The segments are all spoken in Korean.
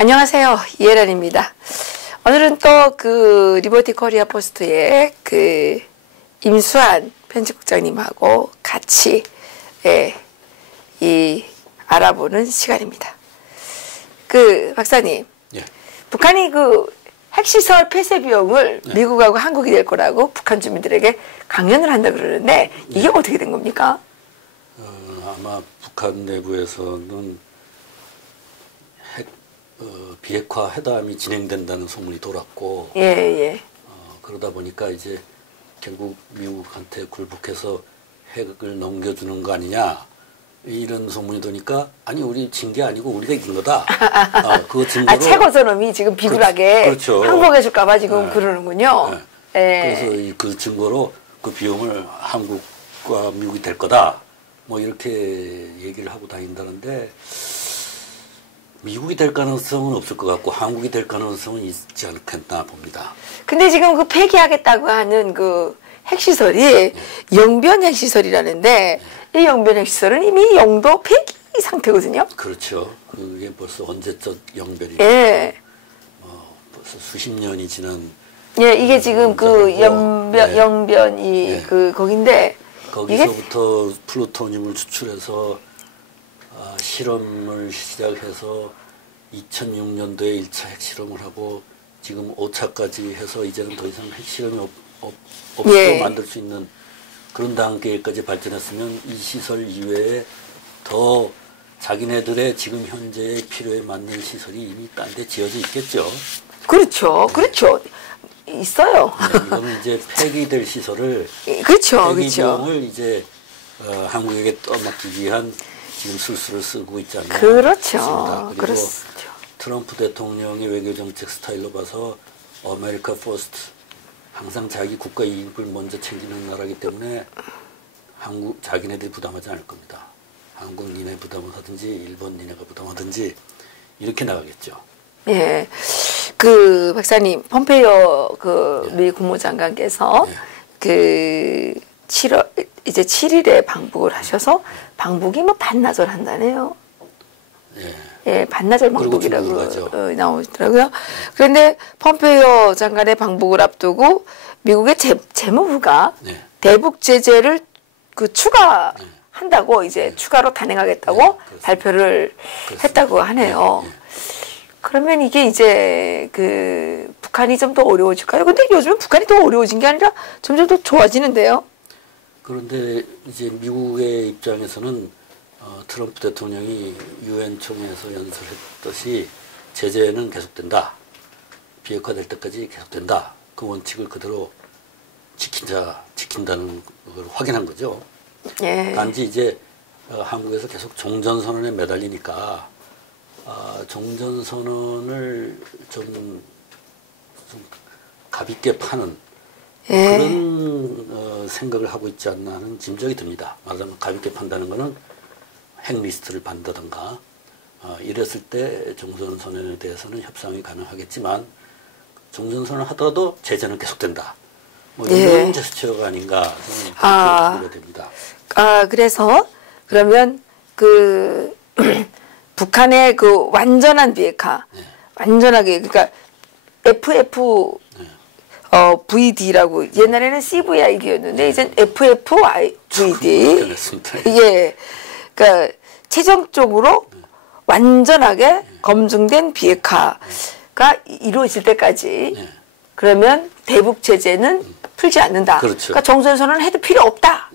안녕하세요. 이혜란입니다. 오늘은 또 그 리버티 코리아 포스트의 그 임수환 편집국장님하고 같이 이 알아보는 시간입니다. 그 박사님, 예. 북한이 그 핵시설 폐쇄 비용을 네. 미국하고 한국이 낼 거라고 북한 주민들에게 강연을 한다 그러는데 이게 네. 어떻게 된 겁니까? 아마 북한 내부에서는 비핵화 회담이 진행된다는 소문이 돌았고, 예. 그러다 보니까 이제 결국 미국한테 굴복해서 핵을 넘겨주는 거 아니냐, 이런 소문이 도니까, 아니, 우리 진 게 아니고 우리가 이긴 거다. 그거 증거로. 최고선언이 지금 비굴하게 그렇죠. 항복해줄까봐 지금 그러는군요. 그래서 그 증거로 그 비용을 한국과 미국이 될 거다. 뭐 이렇게 얘기를 하고 다닌다는데, 미국이 될 가능성은 없을 것 같고 한국이 될 가능성은 있지 않겠나 봅니다. 근데 지금 그 폐기하겠다고 하는 그 핵시설이 영변 핵시설이라는데 이 영변 핵시설은 이미 영도 폐기 상태거든요. 그렇죠. 그게 벌써 언제적 영변이 벌써 수십 년이 지난. 예, 이게 지금 그 영변이 그 거긴데 거기서부터 플루토늄을 추출해서 실험을 시작해서 2006년도에 1차 핵실험을 하고 지금 5차까지 해서 이제는 더 이상 핵실험이 없도록 만들 수 있는 그런 단계까지 발전했으면 이 시설 이외에 더 자기네들의 지금 현재의 필요에 맞는 시설이 이미 딴 데 지어져 있겠죠. 그렇죠. 있어요. 이거는 이제 폐기될 시설을 그렇죠. 폐기비용을 이제 한국에게 떠맡기기 위한 지금 술수를 쓰고 있지 않나. 그렇죠. 그리고 트럼프 대통령의 외교정책 스타일로 봐서 아메리카 퍼스트, 항상 자기 국가 이익을 먼저 챙기는 나라이기 때문에 자기네들이 부담하지 않을 겁니다. 한국 니네 부담을 하든지 일본 니네가 부담하든지 이렇게 나가겠죠. 예. 그 박사님, 폼페이오 미 국무장관께서 그 7일에 방북을 하셔서 방북이 뭐 반나절 한다네요. 예, 반나절 방북이라고 나오더라고요. 그런데 폼페이오 장관의 방북을 앞두고 미국의 재무부가 대북 제재를 추가한다고 이제 추가로 단행하겠다고 발표를 했다고 하네요. 그러면 이게 이제 그 북한이 좀 더 어려워질까요? 근데 요즘은 북한이 더 어려워진 게 아니라 점점 더 좋아지는데요. 그런데 이제 미국의 입장에서는 트럼프 대통령이 유엔 총회에서 연설했듯이 제재는 계속된다. 비핵화될 때까지 계속된다. 그 원칙을 그대로 지킨다는 걸 확인한 거죠. 단지 이제 한국에서 계속 종전선언에 매달리니까 종전선언을 좀 가볍게 파는 그런 생각을 하고 있지 않나 하는 짐작이 듭니다. 말하자면 가볍게 판다는 거는 핵리스트를 반다든가 이랬을 때 종전선언에 대해서는 협상이 가능하겠지만 종전선언을 하더라도 제재는 계속된다. 뭐 이런 제스처가 아닌가 저는 그렇게 됩니다. 그래서 그러면 그 북한의 그 완전한 비핵화, 완전하게 그러니까 VD라고 옛날에는 CVID였는데 이젠 FFVD. 그러니까 최종적으로 완전하게 검증된 비핵화가 이루어질 때까지 그러면 대북 제재는 풀지 않는다. 그러니까 종전선언은 해도 필요 없다.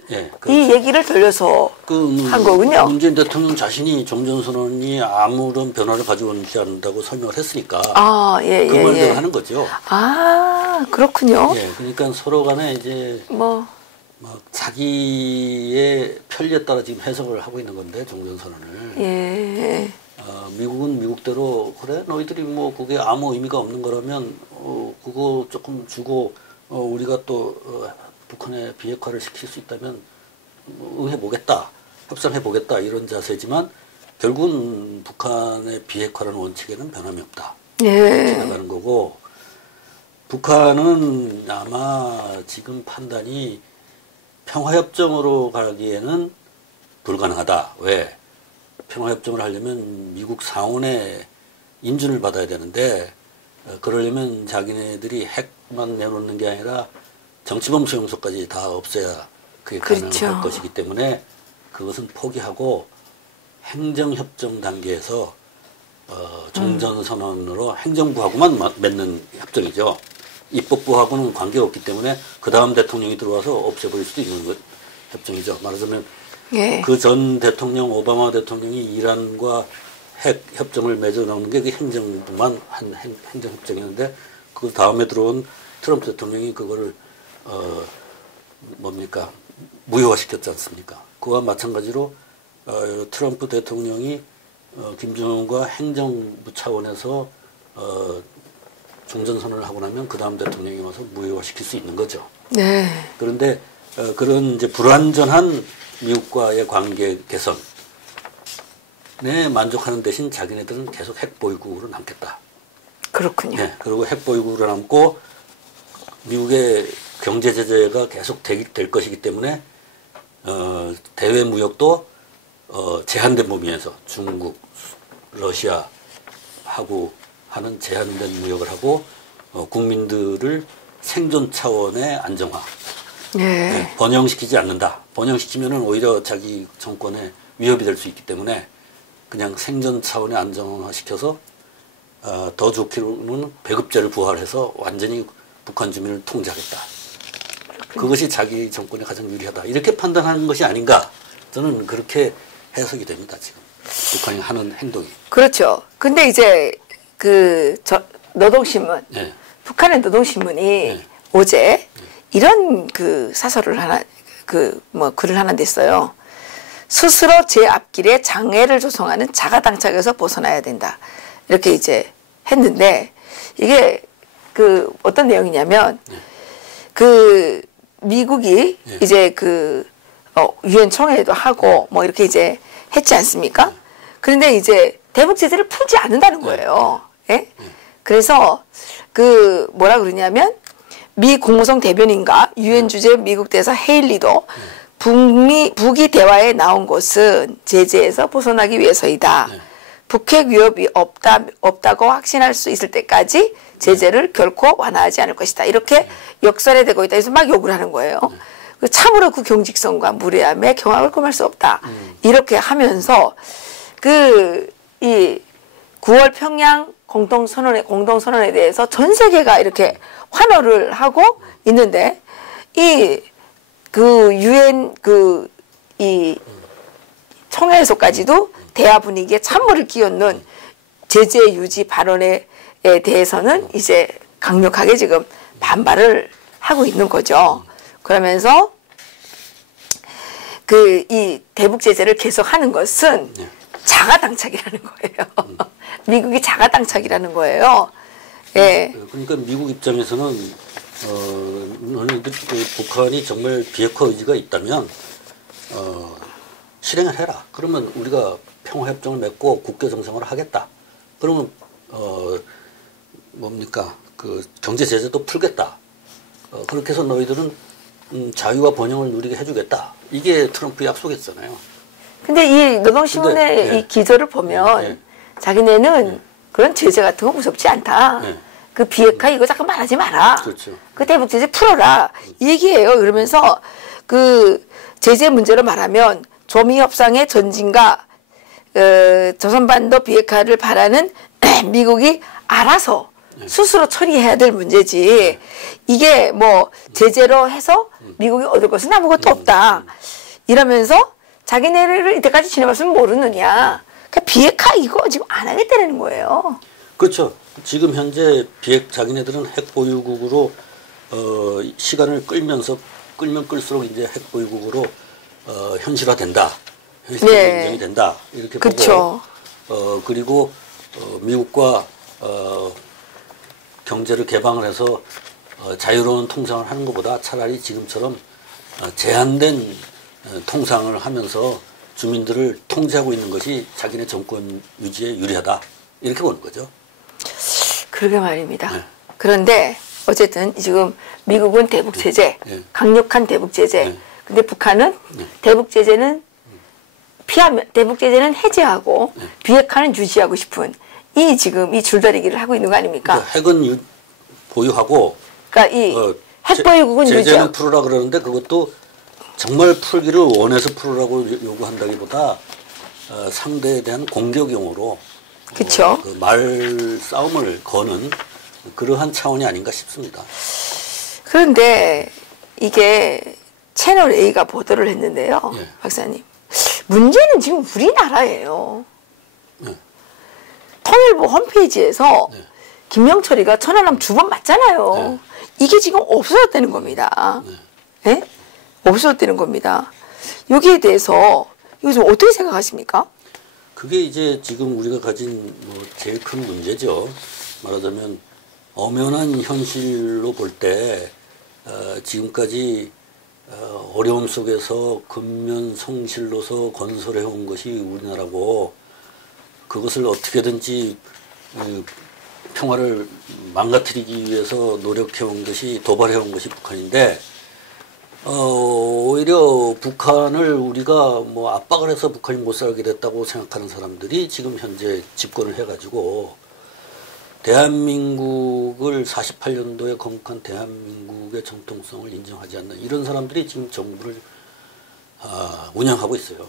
이 얘기를 돌려서 한 거군요. 문재인 대통령 자신이 종전선언이 아무런 변화를 가져오지 않는다고 설명을 했으니까 그 말대로 하는 거죠. 그렇군요. 그러니까 서로 간에 이제 막 자기의 편리에 따라 지금 해석을 하고 있는 건데 종전선언을. 미국은 미국대로 그래 너희들이 뭐 그게 아무 의미가 없는 거라면 그거 조금 주고 우리가 또 북한의 비핵화를 시킬 수 있다면 의해보겠다, 협상해보겠다 이런 자세지만 결국은 북한의 비핵화라는 원칙에는 변함이 없다. 이렇게 나가는 거고 북한은 아마 지금 판단이 평화협정으로 가기에는 불가능하다. 왜? 평화협정을 하려면 미국 상원의 인준을 받아야 되는데 그러려면 자기네들이 핵만 내놓는 게 아니라 정치범 수용소까지 다 없애야 그게 그렇죠. 가능할 것이기 때문에 그것은 포기하고 행정협정 단계에서 종전선언으로 행정부하고만 맺는 협정이죠. 입법부하고는 관계없기 때문에 그 다음 대통령이 들어와서 없애버릴 수도 있는 협정이죠. 말하자면 예. 그 전 대통령 오바마 대통령이 이란과 핵 협정을 맺어놓은 게 그 행정부만 한 행정협정이었는데 그 다음에 들어온 트럼프 대통령이 그거를 무효화시켰지 않습니까? 그와 마찬가지로 트럼프 대통령이 김정은과 행정부 차원에서 종전선언을 하고 나면 그 다음 대통령이 와서 무효화시킬 수 있는 거죠. 네. 그런데 그런 이제 불완전한 미국과의 관계 개선에 만족하는 대신 자기네들은 계속 핵보유국으로 남겠다. 그렇군요. 네, 그리고 핵보유국으로 남고 미국의 경제 제재가 계속 될 것이기 때문에 대외 무역도 제한된 범위에서 중국, 러시아하고 하는 제한된 무역을 하고 국민들을 생존 차원의 안정화, 네, 번영시키지 않는다. 번영시키면은 오히려 자기 정권에 위협이 될 수 있기 때문에 그냥 생존 차원의 안정화시켜서 더 좋기로는 배급제를 부활해서 완전히 북한 주민을 통제하겠다. 그것이 자기 정권에 가장 유리하다. 이렇게 판단하는 것이 아닌가. 저는 그렇게 해석이 됩니다. 지금 북한이 하는 행동이. 그렇죠. 근데 이제 노동신문, 네. 북한의 노동신문이 네. 어제 이런 사설을 글을 하나 냈어요. 스스로 제 앞길에 장애를 조성하는 자가당착에서 벗어나야 된다. 이렇게 이제 했는데 이게 어떤 내용이냐면 미국이 네. 이제 유엔 총회도 하고 뭐 이렇게 이제 했지 않습니까? 그런데 이제 대북 제재를 풀지 않는다는 거예요. 예? 그래서 뭐라 그러냐면 미 국무성 대변인과 유엔 주재 미국 대사 헤일리도 북이 대화에 나온 것은 제재에서 벗어나기 위해서이다. 북핵 위협이 없다고 확신할 수 있을 때까지 제재를 결코 완화하지 않을 것이다. 이렇게 역설해되고 있다. 그래서 막 욕을 하는 거예요. 참으로 그 경직성과 무례함에 경악을 금할 수 없다. 이렇게 하면서 이 9월 평양 공동선언에 대해서 전 세계가 이렇게 환호를 하고 있는데 유엔 이 총회에서까지도 대화 분위기에 찬물을 끼얹는 제재 유지 발언에 대해서는 이제 강력하게 지금 반발을 하고 있는 거죠. 그러면서 이 대북 제재를 계속하는 것은 자가당착이라는 거예요. 미국이 자가당착이라는 거예요. 예. 그러니까 미국 입장에서는 너희들 북한이 정말 비핵화 의지가 있다면 실행을 해라. 그러면 우리가 평화협정을 맺고 국교 정상화를 하겠다. 그러면 경제 제재도 풀겠다. 그렇게 해서 너희들은 자유와 번영을 누리게 해주겠다. 이게 트럼프 약속이었잖아요. 근데 이 노동신문의 이 기조를 보면 자기네는 그런 제재 같은 거 무섭지 않다. 그 비핵화 이거 잠깐 말하지 마라. 그렇죠. 그 대북 제재 풀어라. 이 얘기예요. 그러면서 제재 문제로 말하면 조미 협상의 전진과 조선반도 비핵화를 바라는 미국이 알아서 스스로 처리해야 될 문제지. 이게 뭐 제재로 해서 미국이 얻을 것은 아무것도 없다. 이러면서 자기네를 이때까지 지내봤으면 모르느냐. 그러니까 비핵화 이거 지금 안 하겠다는 거예요. 그렇죠. 지금 현재 자기네들은 핵보유국으로 시간을 끌면 끌수록 이제 핵보유국으로 현실화된다. 현실적으로 인정이 된다. 이렇게 그쵸. 보고 그리고 미국과 경제를 개방을 해서 자유로운 통상을 하는 것보다 차라리 지금처럼 제한된 통상을 하면서 주민들을 통제하고 있는 것이 자기네 정권 유지에 유리하다. 이렇게 보는 거죠. 그러게 말입니다. 그런데 어쨌든 지금 미국은 대북 제재, 강력한 대북 제재. 근데 북한은 대북 제재는 해제하고 비핵화는 유지하고 싶은 이 지금 이 줄다리기를 하고 있는 거 아닙니까? 핵은 보유하고, 그러니까 이 핵보유국은 제재는 풀으라 그러는데 그것도 정말 풀기를 원해서 풀으라고 요구한다기보다 상대에 대한 공격용으로 그쵸. 그 말 싸움을 거는 그러한 차원이 아닌가 싶습니다. 그런데 이게 채널 A가 보도를 했는데요. 예. 박사님. 문제는 지금 우리나라예요. 예. 통일부 홈페이지에서 예. 김영철이가 천안함 2번 맞잖아요. 예. 이게 지금 없어졌다는 겁니다. 예. 예? 없어졌다는 겁니다. 여기에 대해서 이거 좀 어떻게 생각하십니까? 그게 이제 지금 우리가 가진 제일 큰 문제죠. 말하자면 엄연한 현실로 볼 때 지금까지 어려움 속에서 근면성실로서 건설해온 것이 우리나라고 그것을 어떻게든지 평화를 망가뜨리기 위해서 노력해온 것이 도발해온 것이 북한인데 오히려 북한을 우리가 뭐 압박을 해서 북한이 못 살게 됐다고 생각하는 사람들이 지금 현재 집권을 해가지고 대한민국을 48년도에 건국한 대한민국의 정통성을 인정하지 않는 이런 사람들이 지금 정부를 운영하고 있어요.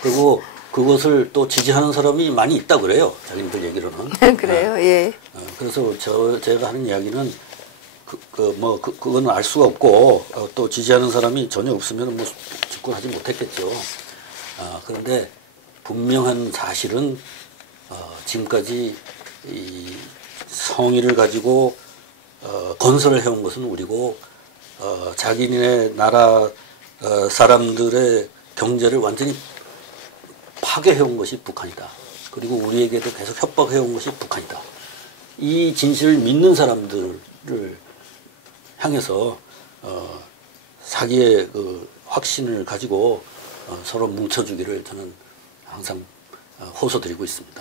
그리고 그것을 또 지지하는 사람이 많이 있다 그래요. 자기들 얘기로는. 그래요. 예. 그래서 제가 하는 이야기는 그건 알 수가 없고 또 지지하는 사람이 전혀 없으면 뭐 집권하지 못했겠죠. 그런데 분명한 사실은 지금까지 이 성의를 가지고 건설을 해온 것은 우리고 자기네 나라 사람들의 경제를 완전히 파괴해온 것이 북한이다. 그리고 우리에게도 계속 협박해온 것이 북한이다. 이 진실을 믿는 사람들을 향해서 사기의 그 확신을 가지고 서로 뭉쳐주기를 저는 항상 호소드리고 있습니다.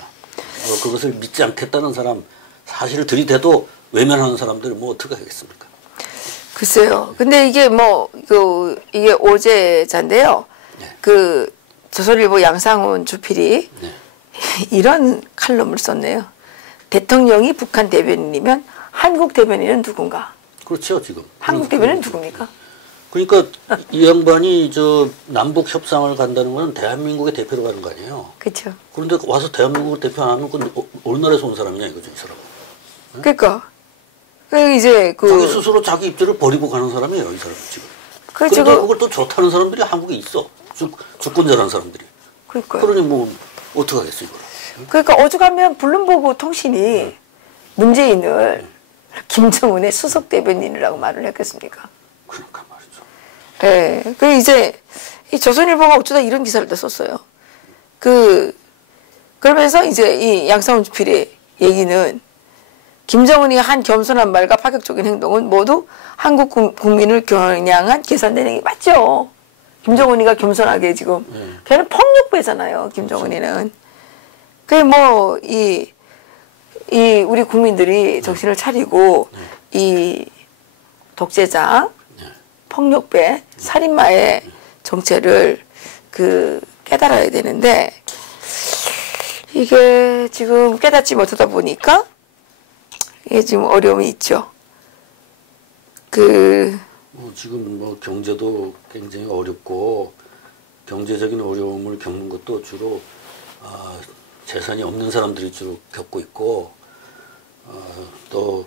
그것을 믿지 않겠다는 사람, 사실을 들이대도 외면하는 사람들 뭐 어떻게 하겠습니까? 글쎄요. 근데 이게 이게 어제자인데요. 네. 그 조선일보 양상훈 주필이 네. 이런 칼럼을 썼네요. 대통령이 북한 대변인이면 한국 대변인은 누군가? 그렇죠, 지금. 한국 대변인은 누굽니까? 그러니까 이 양반이 남북 협상을 간다는 건 대한민국의 대표로 가는 거 아니에요. 그렇죠. 그런데 와서 대한민국을 대표 안 하면 그건 어느 나라에서 온 사람이냐 이거죠, 이 사람은. 네? 그러니까 이제 자기 스스로 자기 입지를 버리고 가는 사람이에요, 이 사람은 지금. 그런데 그걸 또 좋다는 사람들이 한국에 있어. 주권자라는 사람들이. 그러니까요. 그러니 뭐 어떻게 하겠어 이걸. 그러니까 어죽하면 블룸버그 통신이 문재인을 김정은의 수석 대변인이라고 말을 했겠습니까? 그러니까 말이죠. 네. 그 이제 이 조선일보가 어쩌다 이런 기사를 다 썼어요. 그러면서 이제 이 양상훈 주필의 얘기는 김정은이 한 겸손한 말과 파격적인 행동은 모두 한국 국민을 겨냥한 계산된 행위 맞죠? 김정은이가 겸손하게 지금 걔는 폭력배잖아요. 김정은이는. 그게 뭐 우리 국민들이 정신을 차리고 이 독재자, 폭력배, 살인마의 정체를 깨달아야 되는데 이게 지금 깨닫지 못하다 보니까 이게 지금 어려움이 있죠. 지금 경제도 굉장히 어렵고 경제적인 어려움을 겪는 것도 주로 재산이 없는 사람들이 주로 겪고 있고 또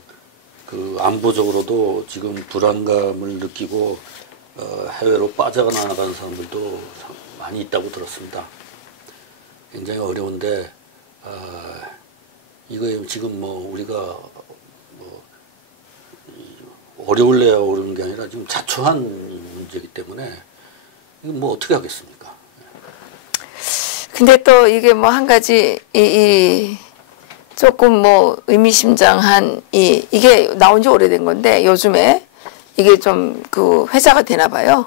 안보적으로도 지금 불안감을 느끼고 해외로 빠져나가는 사람들도 많이 있다고 들었습니다. 굉장히 어려운데 이거에 지금 우리가 어려울래야 어려운 게 아니라 지금 자초한 문제이기 때문에 이거 어떻게 하겠습니까? 근데 또 이게 한 가지 조금 의미심장한 이게 나온 지 오래된 건데 요즘에 이게 좀 회자가 되나 봐요.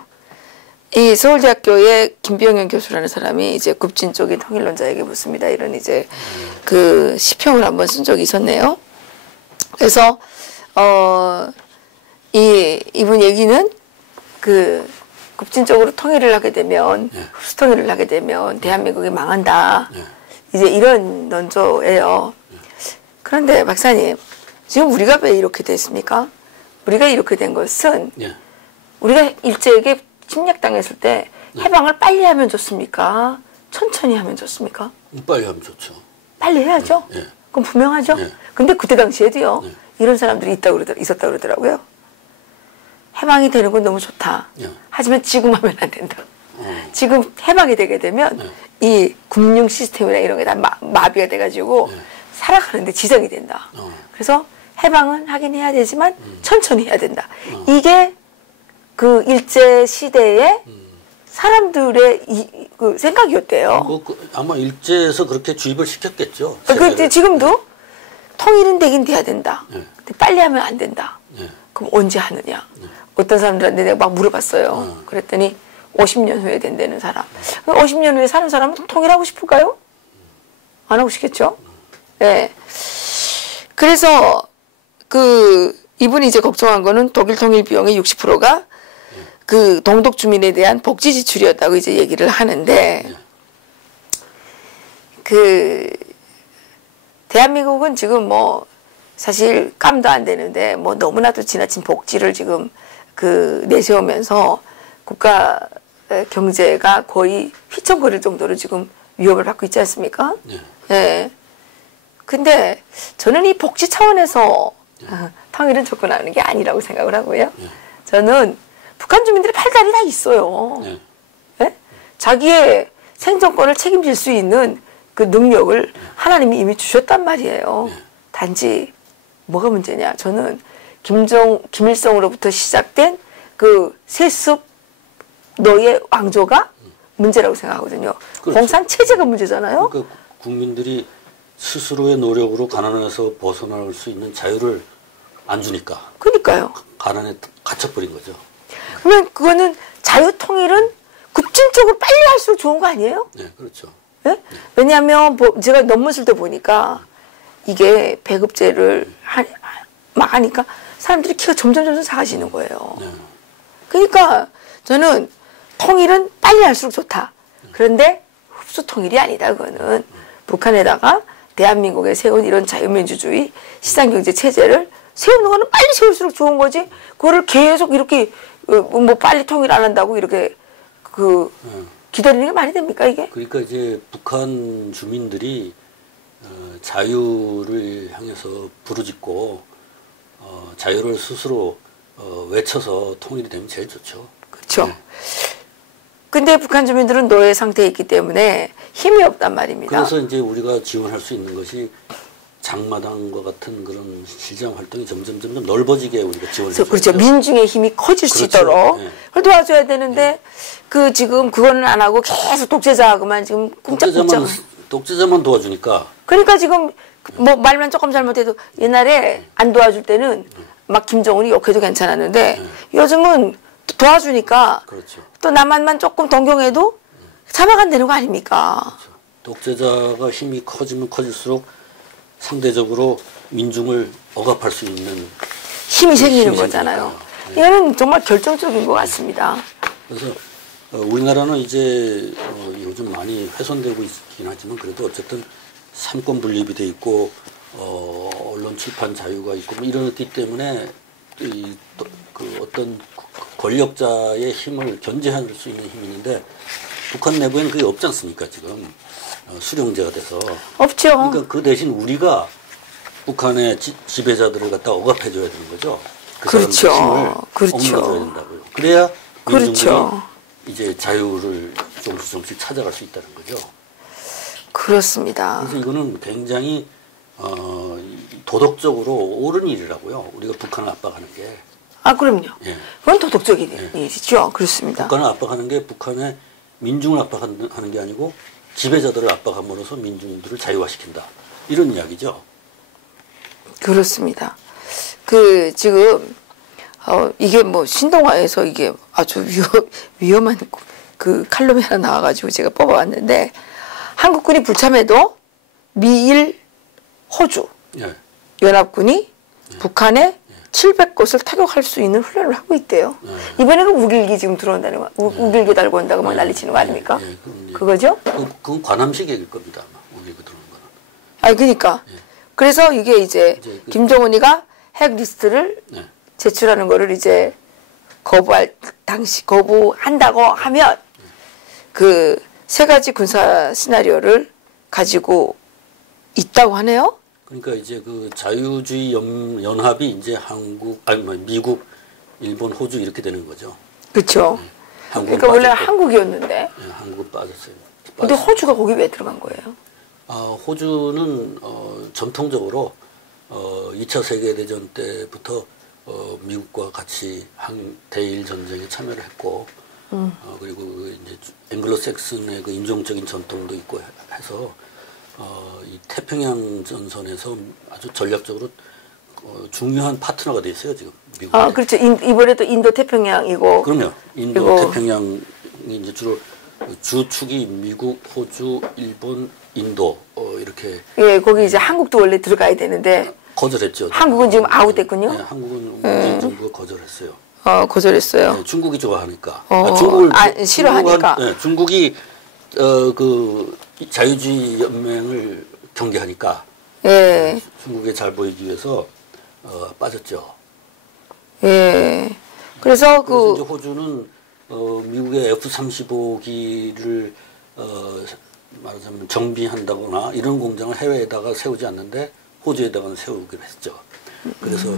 이 서울대학교의 김병현 교수라는 사람이 이제 급진 쪽인 통일론자에게 묻습니다. 이런 이제 시평을 한번 쓴 적이 있었네요. 그래서 이분 얘기는 급진적으로 통일을 하게 되면 흡수 통일을 하게 되면 대한민국이 망한다. 이제 이런 논조예요. 그런데 박사님, 지금 우리가 왜 이렇게 됐습니까? 우리가 이렇게 된 것은 예. 우리가 일제에게 침략당했을 때 해방을 빨리 하면 좋습니까? 천천히 하면 좋습니까? 빨리 하면 좋죠. 빨리 해야죠. 예. 그럼 분명하죠. 예. 근데 그때 당시에도요. 예. 이런 사람들이 있었다고 그러더라고요. 해방이 되는 건 너무 좋다. 예. 하지만 지금 하면 안 된다. 지금 해방이 되게 되면 이 금융 시스템이나 이런 게 다 마비가 돼가지고 살아가는데 지장이 된다. 그래서 해방은 하긴 해야 되지만 천천히 해야 된다. 이게 그 일제 시대의 사람들의 그 생각이었대요. 아마 일제에서 그렇게 주입을 시켰겠죠. 지금도 통일은 되긴 돼야 된다. 네. 근데 빨리 하면 안 된다. 네. 그럼 언제 하느냐? 어떤 사람들한테 내가 막 물어봤어요. 그랬더니 50년 후에 된다는 사람. 50년 후에 사는 사람은 통일하고 싶을까요? 안 하고 싶겠죠? 네. 그래서 이분이 이제 걱정한 거는 독일 통일 비용의 60%가 그 동독 주민에 대한 복지 지출이었다고 이제 얘기를 하는데 대한민국은 지금 뭐 사실 깜도 안 되는데 뭐 너무나도 지나친 복지를 지금 내세우면서 국가 경제가 거의 휘청거릴 정도로 지금 위협을 받고 있지 않습니까? 네. 네. 근데 저는 이 복지 차원에서 통일은 접근하는 게 아니라고 생각을 하고요. 네. 저는 북한 주민들의 팔다리 다 있어요. 네. 네? 자기의 생존권을 책임질 수 있는 그 능력을 하나님이 이미 주셨단 말이에요. 네. 단지 뭐가 문제냐? 저는 김일성으로부터 시작된 그 세습 너의 왕조가 문제라고 생각하거든요. 그렇죠. 공산 체제가 문제잖아요. 그러니까 국민들이 스스로의 노력으로 가난에서 벗어날 수 있는 자유를 안 주니까. 그러니까요. 가난에 갇혀버린 거죠. 그러면 그거는 자유통일은 급진적으로 빨리 할수록 좋은 거 아니에요? 네, 그렇죠. 네? 네. 왜냐하면 제가 논문 쓸 때 보니까 이게 배급제를 막 하니까 사람들이 키가 점점 작아지는 거예요. 네. 그러니까 저는 통일은 빨리 할수록 좋다. 그런데 흡수 통일이 아니다. 그거는 북한에다가 대한민국에 세운 이런 자유민주주의 시장경제 체제를 세우는 거는 빨리 세울수록 좋은 거지. 그거를 계속 이렇게 뭐 빨리 통일 안 한다고 이렇게 기다리는 게 말이 됩니까 이게? 그러니까 이제 북한 주민들이 자유를 향해서 부르짖고 자유를 스스로 외쳐서 통일이 되면 제일 좋죠. 그렇죠. 네. 근데 북한 주민들은 노예 상태에 있기 때문에 힘이 없단 말입니다. 그래서 이제 우리가 지원할 수 있는 것이 장마당과 같은 그런 시장 활동이 점점 넓어지게 우리가 지원을 해줘야죠. 그렇죠. 민중의 힘이 커질 수 있도록 네. 그걸 도와줘야 되는데 네. 지금 그거는 안 하고 계속 독재자하고만 지금 꿍짝꿍짝. 독재자만 도와주니까. 그러니까 지금 뭐 말만 조금 잘못해도 옛날에 안 도와줄 때는 막 김정은이 욕해도 괜찮았는데 요즘은 도와주니까 그렇죠. 또 남한만 조금 동경해도 잡아간다는 거 아닙니까? 그렇죠. 독재자가 힘이 커지면 커질수록 상대적으로 민중을 억압할 수 있는 힘이 생기는 거잖아요. 네. 이거는 정말 결정적인 것 같습니다. 그래서 우리나라는 이제 요즘 많이 훼손되고 있긴 하지만 그래도 어쨌든 삼권 분립이 돼 있고 언론 출판 자유가 있고 뭐 이러기 때문에 어떤 권력자의 힘을 견제할 수 있는 힘이 있는데 북한 내부에는 그게 없지 않습니까 지금 수령제가 돼서 없죠. 그러니까 그 대신 우리가 북한의 지배자들을 갖다 억압해줘야 되는 거죠. 그 그렇죠. 힘을 그렇죠. 억눌러줘야 된다고요. 그래야 민중들이 그렇죠. 이제 자유를 조금씩 찾아갈 수 있다는 거죠. 그렇습니다. 그래서 이거는 굉장히 도덕적으로 옳은 일이라고요. 우리가 북한을 압박하는 게. 그럼요. 예. 그건 도덕적인 일이죠. 그렇습니다. 북한을 압박하는 게 북한의 민중을 압박하는 게 아니고 지배자들을 압박함으로써 민중들을 자유화시킨다. 이런 이야기죠. 그렇습니다. 지금 이게 뭐 신동아에서 이게 아주 위험한 칼럼이 하나 나와가지고 제가 뽑아왔는데 한국군이 불참해도 미일 호주 예. 연합군이 북한의 700곳을 타격할 수 있는 훈련을 하고 있대요. 이번에는 우길기 지금 들어온다는 거, 우길기 달고 온다고 막 난리치는 거 아닙니까? 그거죠? 그건 관함식 얘기일 겁니다. 아마 우길기 들어오는 거는. 그러니까 그래서 이게 이제 김정은이가 핵 리스트를 네. 제출하는 거를 이제 거부한다고 하면 그 세 가지 군사 시나리오를 가지고 있다고 하네요. 그러니까 이제 그 자유주의 연합이 이제 미국, 일본, 호주 이렇게 되는 거죠. 그렇죠. 네. 그러니까 원래 한국이었는데. 네, 한국은 빠졌어요. 근데 호주가 거기 왜 들어간 거예요? 호주는 전통적으로 2차 세계대전 때부터 미국과 같이 대일 전쟁에 참여를 했고 그리고 이제 앵글로색슨의 그 인종적인 전통도 있고 해서 이 태평양 전선에서 아주 전략적으로 중요한 파트너가 돼 있어요 지금 미국. 그렇죠. 이번에도 인도 태평양이고. 그럼요. 인도 태평양이 이제 주로 주축이 미국, 호주, 일본, 인도 이렇게. 예, 거기 이제 한국도 원래 들어가야 되는데. 거절했죠. 한국은 지금 아웃됐군요. 네, 한국은 문재인 정부가 거절했어요. 거절했어요. 네, 중국이 좋아하니까. 중국을 싫어하니까. 중국이 그 자유주의 연맹을 경계하니까. 예. 중국에 잘 보이기 위해서 빠졌죠. 예. 그래서 이제 호주는 미국의 F-35기를 말하자면 정비한다거나 이런 공장을 해외에다가 세우지 않는데 호주에다가 세우기로 했죠. 그래서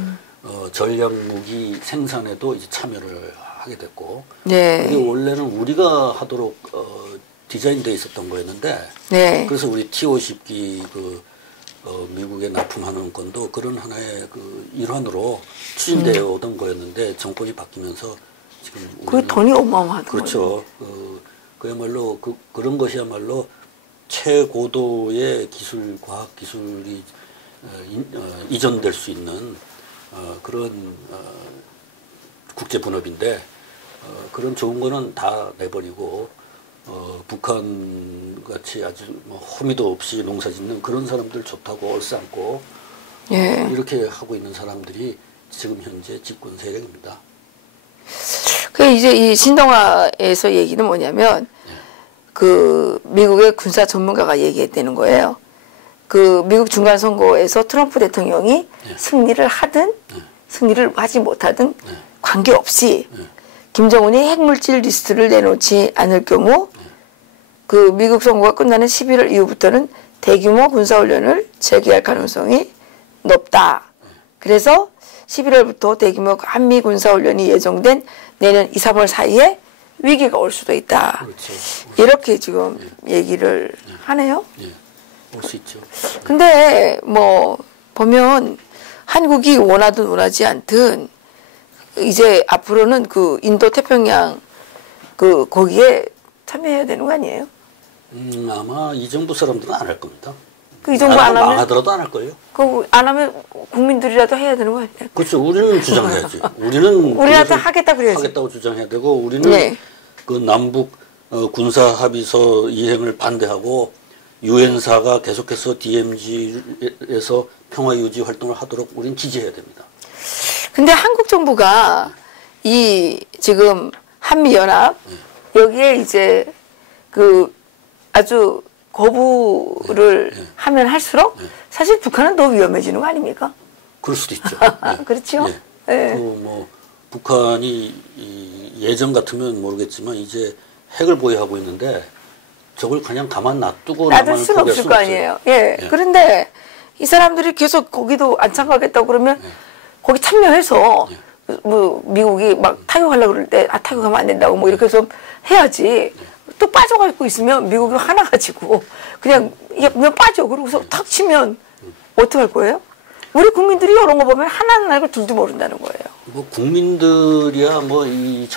전략 무기 생산에도 이제 참여를 하게 됐고, 네. 이게 원래는 우리가 하도록 디자인되어 있었던 거였는데, 네. 그래서 우리 T-50기 미국에 납품하는 건도 그런 하나의 그 일환으로 추진되어 오던 거였는데 정권이 바뀌면서 지금 그 돈이 어마어마하던 그렇죠. 그야말로 그런 것이야말로 최고도의 과학 기술이 이전될 수 있는 그런 국제 분업인데 그런 좋은 거는 다 내버리고 북한 같이 아주 허미도 없이 농사짓는 그런 사람들 좋다고 얼싸안고 예. 이렇게 하고 있는 사람들이 지금 현재 집권 세력입니다. 그 이제 이 신동아에서 얘기는 뭐냐면 그 미국의 군사 전문가가 얘기했다는 거예요. 그 미국 중간 선거에서 트럼프 대통령이 승리를 하든 승리를 하지 못하든 관계없이 김정은이 핵물질 리스트를 내놓지 않을 경우 그 미국 선거가 끝나는 11월 이후부터는 대규모 군사훈련을 재개할 가능성이 높다. 그래서 11월부터 대규모 한미 군사훈련이 예정된 내년 2, 3월 사이에 위기가 올 수도 있다. 그렇죠. 이렇게 지금 얘기를 하네요. 예, 올 수 있죠. 근데 뭐 보면 한국이 원하든 원하지 않든 이제 앞으로는 그 인도 태평양 그 거기에 참여해야 되는 거 아니에요? 아마 이 정부 사람들은 안 할 겁니다. 그 이 정부 안 하면 망하더라도 안 할 거예요. 그 안 하면 국민들이라도 해야 되는 거 아니에요? 그렇죠. 우리는 주장해야지. 우리라도 하겠다 그래야지. 하겠다고 주장해야 되고 우리는 네. 그 남북 군사 합의서 이행을 반대하고 유엔사가 계속해서 DMZ에서 평화 유지 활동을 하도록 우리는 지지해야 됩니다. 근데 한국 정부가 이 지금 한미 연합 여기에 이제 그 아주 거부를 하면 할수록 사실 북한은 더 위험해지는 거 아닙니까? 그럴 수도 있죠. 그렇죠. 네. 북한이 예전 같으면 모르겠지만 이제 핵을 보유하고 있는데 저걸 그냥 가만 놔두고 놔둘 수는 없을 거 아니에요. 예. 그런데 이 사람들이 계속 거기도 안 참가하겠다고 그러면 거기 참여해서 뭐 미국이 막 타격하려고 그럴 때 타격하면 안 된다고 뭐 이렇게 해서 해야지. 또 빠져가지고 있으면 미국이 화나가지고 그냥 빠져. 그러고서 탁 치면 어떡할 거예요? 우리 국민들이 이런 거 보면 하나는 알고 둘도 모른다는 거예요. 뭐 국민들이야 뭐 이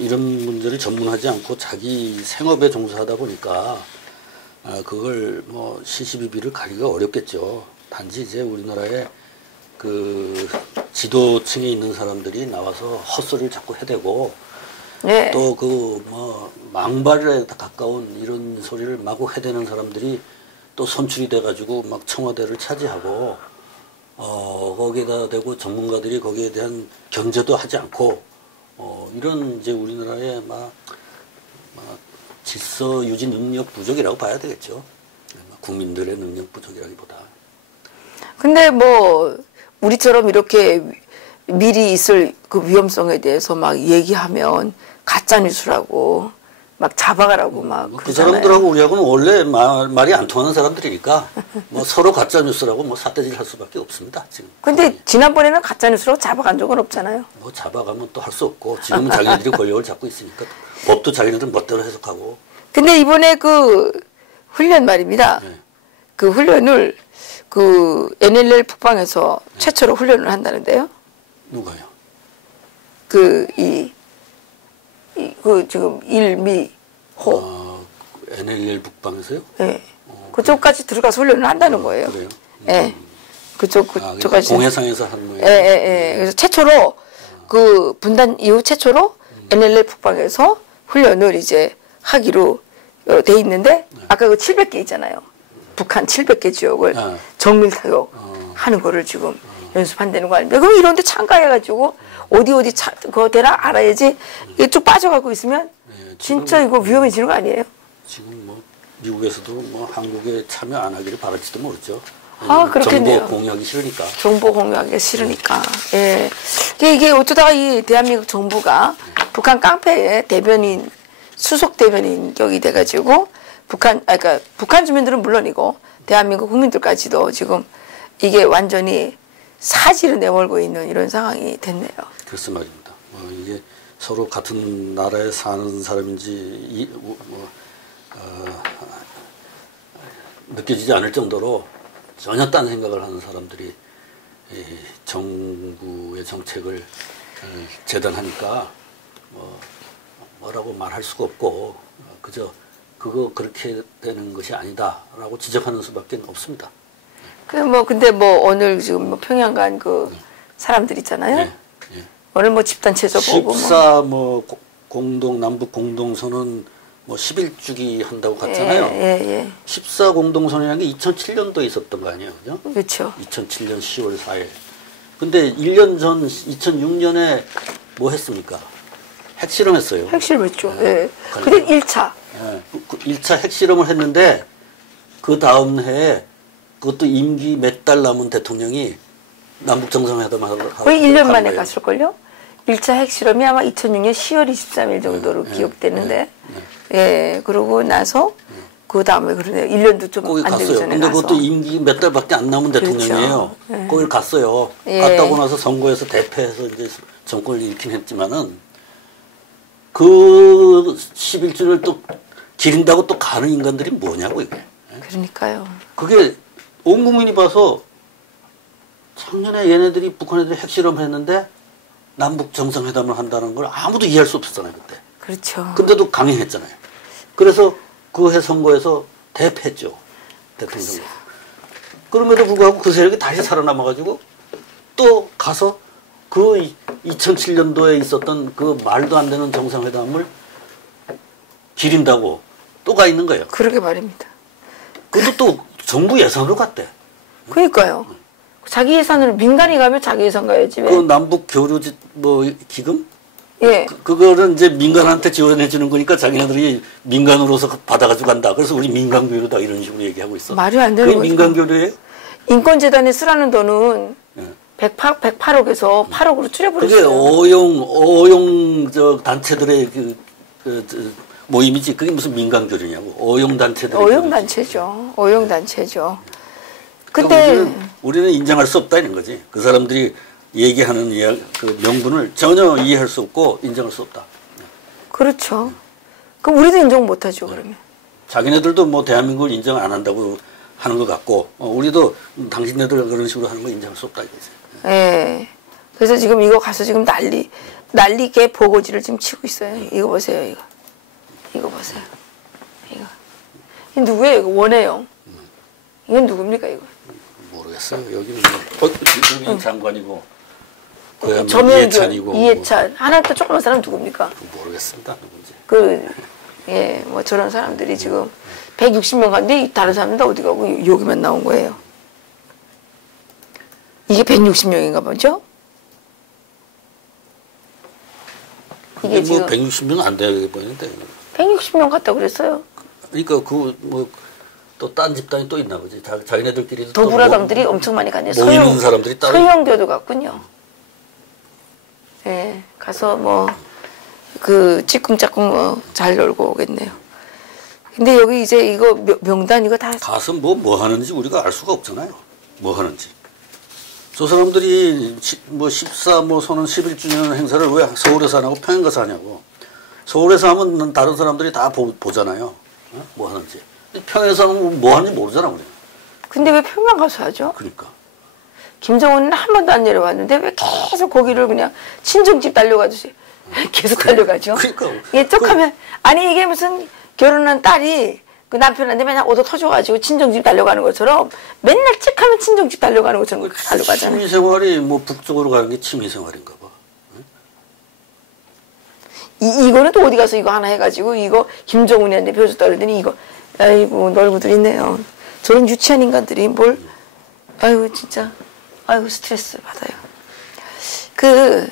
이런 문제를 전문하지 않고 자기 생업에 종사하다 보니까 그걸 뭐 시시비비를 가리기가 어렵겠죠. 단지 이제 우리나라에 그 지도층에 있는 사람들이 나와서 헛소리를 자꾸 해대고 네. 또 그 뭐 망발에 가까운 이런 소리를 마구 해대는 사람들이 또 선출이 돼가지고 막 청와대를 차지하고 거기에다 대고 전문가들이 거기에 대한 견제도 하지 않고 이런 이제 우리나라의 막 질서 유지 능력 부족이라고 봐야 되겠죠. 국민들의 능력 부족이라기보다. 근데 뭐 우리처럼 이렇게 미리 있을 그 위험성에 대해서 막 얘기하면 가짜 뉴스라고 막 잡아가라고 막 그 사람들하고 우리하고는 원래 말이 안 통하는 사람들이니까 뭐 서로 가짜 뉴스라고 뭐 삿대질 할 수밖에 없습니다. 지금. 근데 지난번에는 가짜 뉴스라고 잡아간 적은 없잖아요. 뭐 잡아가면 또 할 수 없고 지금은 자기네들이 권력을 잡고 있으니까 법도 자기네들 멋대로 해석하고. 근데 이번에 그 훈련 말입니다. 네. 그 훈련을 그 NLL 북방에서 최초로 훈련을 한다는데요. 누가요? 그 지금 일미호. NLL 북방에서요? 네. 그쪽까지 들어가서 훈련을 한다는 거예요. 그래요? 네. 그쪽까지. 공해상에서 한 모양. 예. 그래서 최초로 그 분단 이후 최초로 NLL 북방에서 훈련을 이제 하기로 돼 있는데 아까 그 700개 있잖아요. 북한 700개 지역을 정밀 타격 하는 거를 지금 연습한다는 거 아닙니까? 그럼 이런 데 참가해가지고 어디 그거 대라 알아야지. 이게 쭉 빠져가고 있으면 진짜 이거 위험해지는 거 아니에요? 지금 뭐 미국에서도 뭐 한국에 참여 안 하기를 바랄지도 모르죠. 그렇겠네요. 정보 공유하기 싫으니까. 정보 공유하기 싫으니까. 예. 이게 어쩌다가 이 대한민국 정부가 북한 깡패의 대변인, 수석 대변인 격이 돼가지고 그러니까 북한 주민들은 물론이고 대한민국 국민들까지도 지금 이게 완전히 사지를 내몰고 있는 이런 상황이 됐네요. 그래서 말입니다. 이게 서로 같은 나라에 사는 사람인지 느껴지지 않을 정도로 전혀 딴 생각을 하는 사람들이 정부의 정책을 재단하니까 뭐라고 말할 수가 없고 그저 그거 그렇게 되는 것이 아니다라고 지적하는 수밖에 없습니다. 근데 오늘 지금 평양 간 그 사람들 있잖아요. 네. 오늘 집단 체조 보고 14 남북 공동선언 11주기 한다고 갔잖아요. 14 공동선언이라는 게 2007년도에 있었던 거 아니에요, 그죠? 그렇죠. 2007년 10월 4일. 근데 1년 전 2006년에 뭐 했습니까? 핵실험했어요. 핵실험했죠. 예. 그게 1차. 예. 1차 핵실험을 했는데 그 다음 해에 그것도 임기 몇 달 남은 대통령이 남북 정상회담을 하고 거의 1년 만에 갔을걸요? 1차 핵실험이 아마 2006년 10월 23일 정도로 기억되는데 그러고 나서 그 다음에 그러네요. 1년도 좀 안 되기 전에 근데 그것도 임기 몇 달밖에 안 남은 대통령이에요. 그렇죠. 거길 갔어요. 갔다고 나서 선거에서 대패해서 이제 정권을 잃긴 했지만은 그 11주를 또 기린다고 또 가는 인간들이 뭐냐고 이게. 그러니까요. 그게 온 국민이 봐서 작년에 얘네들이 북한 애들이 핵실험을 했는데 남북 정상회담을 한다는 걸 아무도 이해할 수 없었잖아요 그때. 그렇죠. 근데도 강행했잖아요. 그래서 그 해 선거에서 대패했죠 대통령. 그럼에도 불구하고 그 세력이 다시 살아남아가지고 또 가서 그 2007년도에 있었던 그 말도 안 되는 정상회담을 기린다고 또 가 있는 거예요. 그러게 말입니다. 그것도 또 정부 예산으로 갔대. 그러니까요. 자기 예산으로 민간이 가면 자기 예산 가야지. 왜? 그 남북 교류 기금? 예. 그거는 이제 민간한테 지원해 주는 거니까 자기네들이 민간으로서 받아가지고 간다. 그래서 우리 민간 교류다 이런 식으로 얘기하고 있어. 말이 안 되는 거죠. 그게 민간 교류예요? 인권재단에 쓰라는 돈은 108억에서 8억으로 줄여버렸어요. 그게 어용 단체들의 모임이지. 그게 무슨 민간 교류냐고. 어용 단체들. 어용 단체죠. 근데 우리는 인정할 수 없다 이런 거지. 그 사람들이 얘기하는 그 명분을 전혀 이해할 수 없고 인정할 수 없다. 그렇죠. 그럼 우리도 인정 못하죠 그러면. 자기네들도 뭐 대한민국을 인정 안 한다고 하는 것 같고 우리도 당신네들 그런 식으로 하는 거 인정할 수 없다 이거지. 예. 그래서 지금 이거 가서 지금 난리게 보고지를 지금 치고 있어요. 이거 보세요 이거 보세요. 이거 누구예요? 이거 원혜영. 이건 누굽니까 이거? 모르겠어요. 여기는 여기 장관이고 전면교 이해찬 하나 또 조그만 사람 누굽니까? 모르겠습니다. 누군지. 뭐 저런 사람들이 지금 160명 갔는데 다른 사람들 어디 가고 여기만 나온 거예요. 이게 160명인가 보죠? 이게 뭐 160명 안 돼 보이는데. 160명 갔다고 그랬어요. 그러니까 또 딴 집단이 또 있나 보지. 자기네들끼리도 더불어당들이 엄청 많이 갔네요. 모이는 사람들이 따로 서영교도 갔군요. 예, 가서 뭐 그 찌꿍짜꿍 잘 놀고 오겠네요. 근데 여기 이제 이거 명단 이거 다 가서 뭐 하는지 우리가 알 수가 없잖아요. 뭐 하는지. 저 사람들이 뭐 14 뭐 선언 11주년 행사를 왜 서울에서 안 하고 평양 가서 하냐고. 서울에서 하면 다른 사람들이 다 보잖아요. 어? 뭐 하는지. 평양에서 하면 뭐 하는지 모르잖아 우리. 근데 왜 평양 가서 하죠? 그러니까. 김정은은 한 번도 안 내려왔는데 왜 계속 거기를 그냥 친정집 달려가듯이 계속 달려가죠? 그러니까. 예, 툭하면 아니 이게 무슨 결혼한 딸이 그 남편한테 맨날 얻어 터져가지고 친정집 달려가는 것처럼 맨날 찍하면 친정집 달려가는 것처럼 달려가잖아요. 취미생활이 뭐 북쪽으로 가는 게 취미생활인가 봐. 이거는 또 어디 가서 이거 하나 해가지고 이거 김정은이한테 배워줬다 그러더니 이거 아이고 놀고들 있네요. 저런 유치한 인간들이 뭘 아이고 진짜 아이고 스트레스 받아요. 그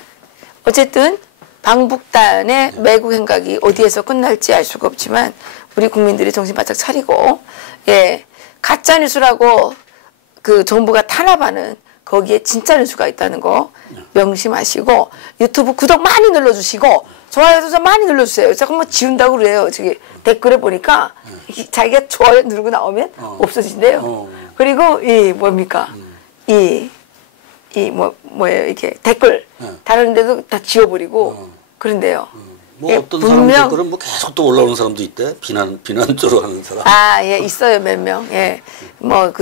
어쨌든 방북단의 매국 행각이 어디에서 끝날지 알 수가 없지만 우리 국민들이 정신 바짝 차리고 예 가짜 뉴스라고 그 정부가 탄압하는 거기에 진짜 뉴스가 있다는 거 명심하시고 유튜브 구독 많이 눌러주시고 좋아요도 좀 많이 눌러주세요. 자꾸 뭐 지운다고 그래요. 저기 댓글에 보니까 자기가 좋아요 누르고 나오면 없어진대요. 그리고 이 뭡니까 뭐예요 이게 댓글 다른 데도 다 지워버리고 그런데요. 뭐 예, 어떤 사람 댓글은 뭐 계속 또 올라오는 사람도 있대. 비난조로 하는 사람. 아, 예, 있어요 몇 명. 예, 뭐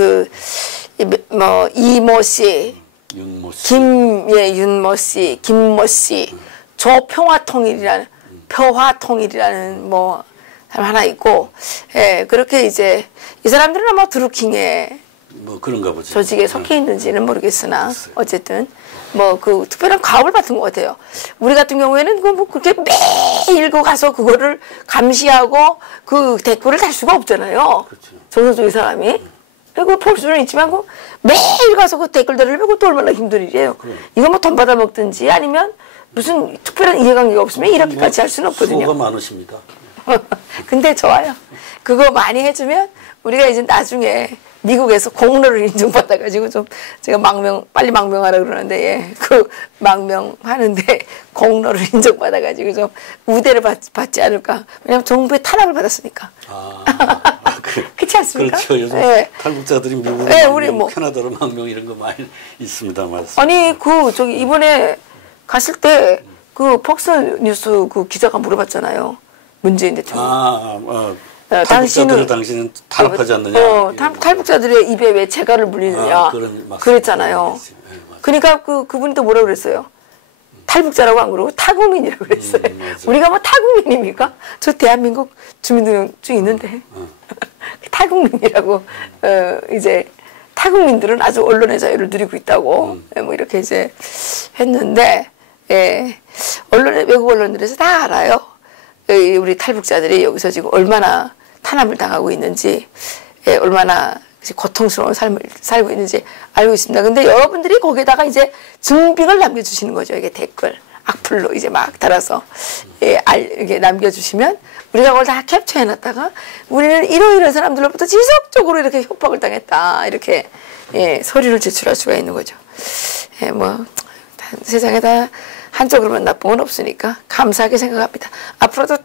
이모 씨, 윤모 씨, 윤모 씨, 김모 씨, 조평화통일이라는 평화통일이라는 뭐 사람 하나 있고, 예, 그렇게 이제 이 사람들은 아마 드루킹에 뭐 그런가 보지. 조직에 속해 있는지는 모르겠으나 어쨌든 뭐 그 특별한 가업을 받은 것 같아요. 우리 같은 경우에는 뭐 그렇게 매일 가서 그거를 감시하고 그 댓글을 달 수가 없잖아요. 저소속의 사람이. 그리고 볼 수는 있지만 그 매일 가서 그 댓글들을 보고 또 얼마나 힘든 일이에요. 이거 뭐 돈 받아 먹든지 아니면 무슨 특별한 이해관계가 없으면 이렇게까지 할 수는 없거든요. 수고가 많으십니다. 근데 좋아요. 그거 많이 해주면 우리가 이제 나중에 미국에서 공로를 인정받아가지고 좀 제가 빨리 망명하라 그러는데 예, 그 망명하는데 공로를 인정받아가지고 좀 우대를 받지 않을까. 왜냐면 정부의 탄압을 받았으니까. 그렇지 않습니까? 그렇죠. 요즘 예. 탈북자들이 미국으로 예, 망명, 우리 뭐 캐나다로 망명 이런 거 많이 있습니다. 맞습니다. 아니 저기 이번에 갔을 때 그 폭스뉴스 그 기자가 물어봤잖아요. 문재인 대통령. 탈북자들을 당신은 탄압하지 않느냐. 탈북자들의 입에 왜 재갈을 물리느냐. 그랬잖아요. 그러니까 그분이 또 뭐라고 그랬어요. 탈북자라고 안 그러고 타국민이라고 그랬어요. 우리가 뭐 타국민입니까? 저 대한민국 주민등록증 있는데. 타국민이라고 이제 타국민들은 아주 언론의 자유를 누리고 있다고 뭐 이렇게 이제 했는데 예, 외국 언론들에서 다 알아요. 우리 탈북자들이 여기서 지금 얼마나 탄압을 당하고 있는지, 예, 얼마나 고통스러운 삶을 살고 있는지 알고 있습니다. 근데 여러분들이 거기에다가 이제 증빙을 남겨주시는 거죠. 이게 댓글, 악플로 이제 막 달아서, 예, 이렇게 남겨주시면 우리가 그걸 다 캡처해놨다가 우리는 이러이러한 사람들로부터 지속적으로 이렇게 협박을 당했다. 이렇게, 예, 서류를 제출할 수가 있는 거죠. 예, 뭐, 세상에 다 한쪽으로만 나쁜 건 없으니까 감사하게 생각합니다. 앞으로도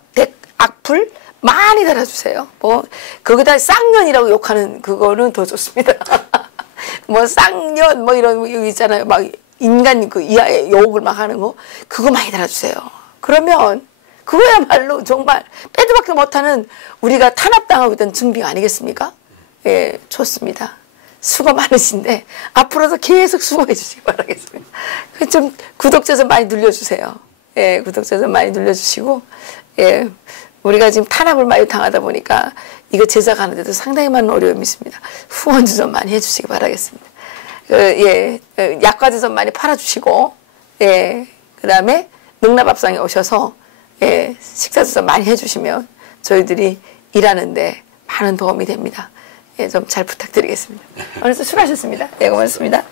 악플 많이 달아주세요. 뭐 거기다 쌍년이라고 욕하는 그거는 더 좋습니다. 뭐 쌍년 뭐 이런 거 있잖아요. 막 인간 그 이하의 욕을 막 하는 거 그거 많이 달아주세요. 그러면 그거야말로 정말 빼도 박도 못하는 우리가 탄압당하고 있던 증빙 아니겠습니까? 예, 좋습니다. 수고 많으신데 앞으로도 계속 수고해 주시기 바라겠습니다. 좀 구독자 좀 많이 눌러주세요. 예, 구독자 좀 많이 눌러주시고, 예, 우리가 지금 탄압을 많이 당하다 보니까 이거 제작하는데도 상당히 많은 어려움이 있습니다. 후원도 좀 많이 해주시기 바라겠습니다. 예, 약과도 좀 많이 팔아주시고, 예, 그 다음에 능라밥상에 오셔서 예, 식사도 좀 많이 해주시면 저희들이 일하는데 많은 도움이 됩니다. 예, 좀 잘 부탁드리겠습니다. 오늘 수고하셨습니다. 네, 고맙습니다.